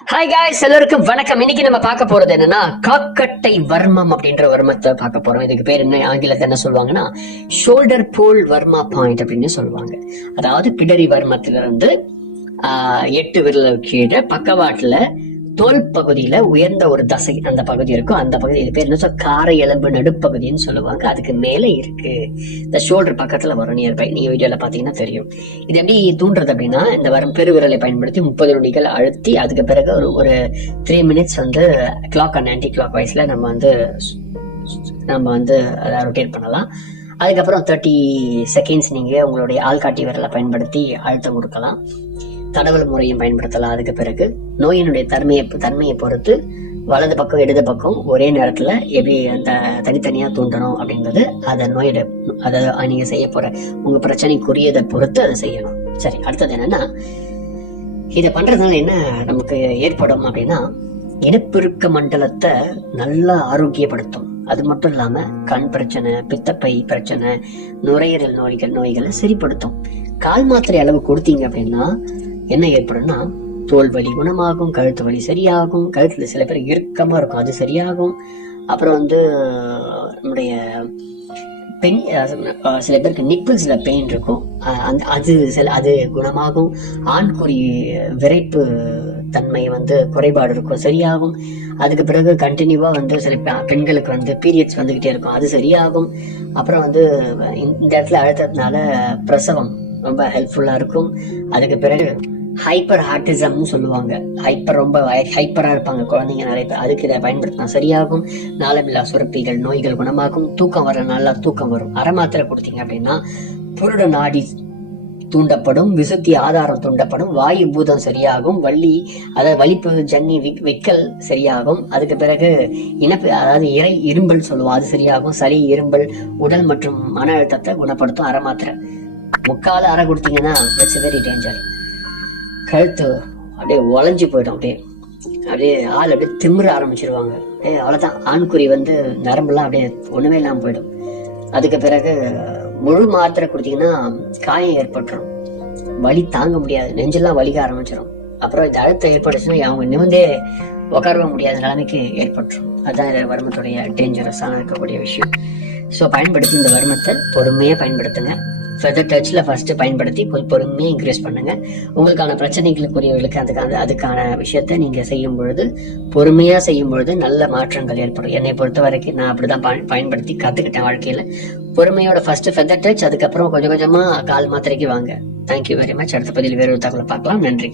Hi guys, எல்லாருக்கும் வணக்கம். இன்னைக்கு நம்ம பார்க்க போறது என்னன்னா காக்கட்டை வர்மம் அப்படின்ற வர்மத்தை பார்க்க போறோம். இதுக்கு பேர் என்ன ஆங்கிலத்தை என்ன சொல்லுவாங்கன்னா ஷோல்டர் போல் வர்மா பாயிண்ட் அப்படின்னு சொல்லுவாங்க. அதாவது பிடரி வர்மத்திலிருந்து 8 விரல் கீழே பக்கவாட்டுல தோல் பகுதியில உயர்ந்த ஒரு தசை அந்த பகுதி இருக்கும். அந்த பகுதி இது பேர் என்ன காரை எலும்பு நடுப்பகுதின்னு சொல்லுவாங்க. அதுக்கு மேல இருக்கு இந்த ஷோல்டர் பக்கத்துல வரும் நியர்பை. நீங்க வீடியோல பாத்தீங்கன்னா தெரியும். இது எப்படி தூண்டுறது அப்படின்னா இந்த வரும் பெருவிரலை பயன்படுத்தி 30 நொடிகள் அழுத்தி அதுக்கு பிறகு ஒரு 3 மினிட்ஸ் வந்து கிளாக் அண்ட் ஆன்டி கிளாக் வைஸ்ல நம்ம வந்து அதை ரொட்டேட் பண்ணலாம். அதுக்கப்புறம் 30 செகண்ட்ஸ் நீங்க உங்களுடைய ஆள்காட்டி விரலை பயன்படுத்தி அழுத்தம் கொடுக்கலாம். தடவல் முறையும் பயன்படுத்தலாம். அதுக்கு பிறகு நோயினுடைய தன்மையை பொறுத்து வலது பக்கம் இடது பக்கம் ஒரே நேரத்துல எப்படி அந்த தனித்தனியா தூண்டணும் அப்படின்றது அதை நீங்க செய்ய போற உங்க பிரச்சனைக்குரியதை பொறுத்து அதை செய்யணும். சரி, அடுத்தது என்னன்னா இதை பண்றதுனால என்ன நமக்கு ஏற்படும் அப்படின்னா இனப்பெருக்க மண்டலத்தை நல்லா ஆரோக்கியப்படுத்தும். அது மட்டும் இல்லாம கண் பிரச்சனை, பித்தப்பை பிரச்சனை, நுரையீரல் நோய்களை சரிப்படுத்தும். கால் மாத்திரை அளவு கொடுத்தீங்க அப்படின்னா என்ன ஏற்படும்னா தோல் வலி குணமாகும், கழுத்து வலி சரியாகும், கழுத்துல சில பேர் இறுக்கமா இருக்கும் அது சரியாகும். அப்புறம் வந்து நம்முடைய பெண் சில பேருக்கு நிப்பிள்ஸ்ல பெயின் இருக்கும் அது குணமாகும். ஆண்குறி விரைப்பு தன்மை வந்து குறைபாடு இருக்கும் சரியாகும். அதுக்கு பிறகு கண்டினியூவா வந்து சில பெண்களுக்கு வந்து பீரியட்ஸ் வந்துகிட்டே இருக்கும் அது சரியாகும். அப்புறம் வந்து இந்த இடத்துல அழுத்தத்தினால பிரசவம் ரொம்ப ஹெல்ப்ஃபுல்லா இருக்கும். அதுக்கு பிறகு ஹைப்பர் ஹார்டிசம்னு சொல்லுவாங்க. ரொம்ப ஹைப்பரா இருப்பாங்க குழந்தைங்க நிறைய பேர், அதுக்கு இதை பயன்படுத்தினா சரியாகும். நாளமில்லா சுரப்பிகள் நோய்கள் குணமாகும். தூக்கம் வர நல்லா தூக்கம் வரும். அரை மாத்திரை கொடுத்தீங்க அப்படின்னா புருட நாடி தூண்டப்படும், விசுத்தி ஆதாரம் தூண்டப்படும், வாயு பூதம் சரியாகும், வலிப்பு ஜன்னி விக்கல் சரியாகும். அதுக்கு பிறகு அதாவது இரும்பல் சொல்லுவோம் அது சரியாகும். சளி, இரும்பல், உடல் மற்றும் மன அழுத்தத்தை குணப்படுத்தும் அரை மாத்திரை. முக்கால அரை கொடுத்தீங்கன்னா இட்ஸ் வெரி டேஞ்சர். கழுத்து அப்படியே உழைஞ்சு போயிடும். அப்படியே ஆள் அப்படியே திமிர ஆரம்பிச்சிருவாங்க. அவ்வளவுதான், ஆண்குறி வந்து நரம்புலாம் அப்படியே ஒண்ணுமே இல்லாம போயிடும். அதுக்கு பிறகு முழு மாத்திரை கொடுத்தீங்கன்னா காயம் ஏற்பட்டுரும், வலி தாங்க முடியாது, நெஞ்செல்லாம் வலிக்க ஆரம்பிச்சிடும். அப்புறம் இந்த அழுத்தம் ஏற்பட்டுச்சுன்னா அவங்க நிமிந்தே உட்காரவே முடியாத நிலைமைக்கு ஏற்பட்டுரும். அதுதான் இந்த வருமத்துடைய டேஞ்சரஸான இருக்கக்கூடிய விஷயம். ஸோ பயன்படுத்தி இந்த வருமத்தை பொறுமையா பயன்படுத்துங்க. ஃபெதர் டச்ல ஃபர்ஸ்ட் பயன்படுத்தி கொஞ்சம் பொறுமையா இன்க்ரீஸ் பண்ணுங்க. உங்களுக்கான பிரச்சனைகளுக்குரியவர்களுக்கு அதுக்கான விஷயத்த நீங்க பொறுமையா செய்யும் பொழுது நல்ல மாற்றங்கள் ஏற்படும். என்னை பொறுத்த வரைக்கும் நான் அப்படிதான் பயன்படுத்தி கத்துக்கிட்டேன் வாழ்க்கையில. பொறுமையோட ஃபர்ஸ்ட் ஃபெதர் டச், அதுக்கப்புறம் கொஞ்சம் கொஞ்சமா கால் மாத்திரைக்கு வாங்க. Thank you very much. அடுத்த பதில் வேறு ஒரு தகவலை பார்க்கலாம். நன்றி.